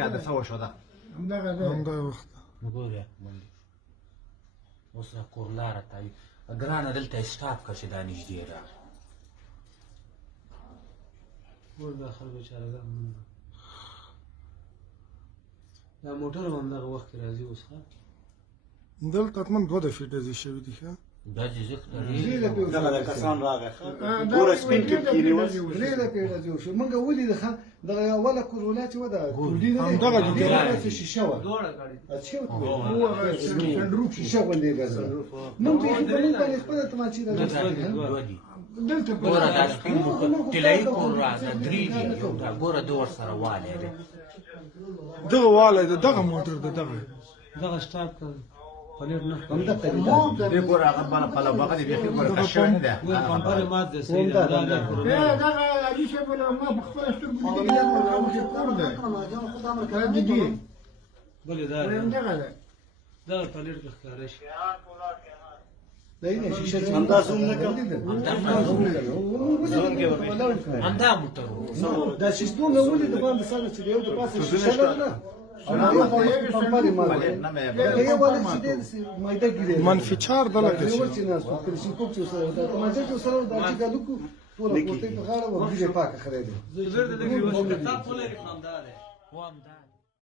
مخکې حادثه وشوه ده همدا وخت وګوره اوس را کورلاره ته ګرانه دلته سټاپ که چې دا نږدې راغی ور داخل بیچارهګان دا موټر هم همدغه وخت کې راځي اوس ښه دلته تقریبا 2 دفعې ډزې شوي دي ښه دا جزیق دغه کسان راغی ګوره سپین ټیپ کېنی اوس درې دفعې راځي شو موږ ولیده ښه دغه اوله کورولا چې وه د کوډي نه همدغه دي. دغه شیشه وه اچھا سنډروف شیشه غوندې ګرځي موږ بیخي په موږ باندې خپله تماچې راځي دلته ګوره دا سپین طلایي کور را دا درې دي یو دا ګوره د ورسره والی دی دغه والی د دغه موټر د دغه سټاپ ته پلیټ نه دې ګوره هغه باندې پله بغه دې بیخي ګوره کش شوی نه دی پمپر یې مات دی صحیح ده دغه علي صاحب ما په خپله سترګو لیدلي کور دی بلې دا دغه ده دغه پلیټ کې ښکاره شي دی نه شیشه همدا زوم نه کوم همدا موټر و دا سیستم نه ولې د باندې سره چې یو د پاسه شیشه لرله پمپر یې مات دی دغه یو والا چې دی مایده ګیرې منفي 4 دلته یو شي چې ناس په کلشینکوف چې سره دا تماچه چې سره دا چې ګالو کو ټول کوټه په غاړه و ګیره پاکه خره دی زړه دې کې وښه تا په لري خندا ده و همدا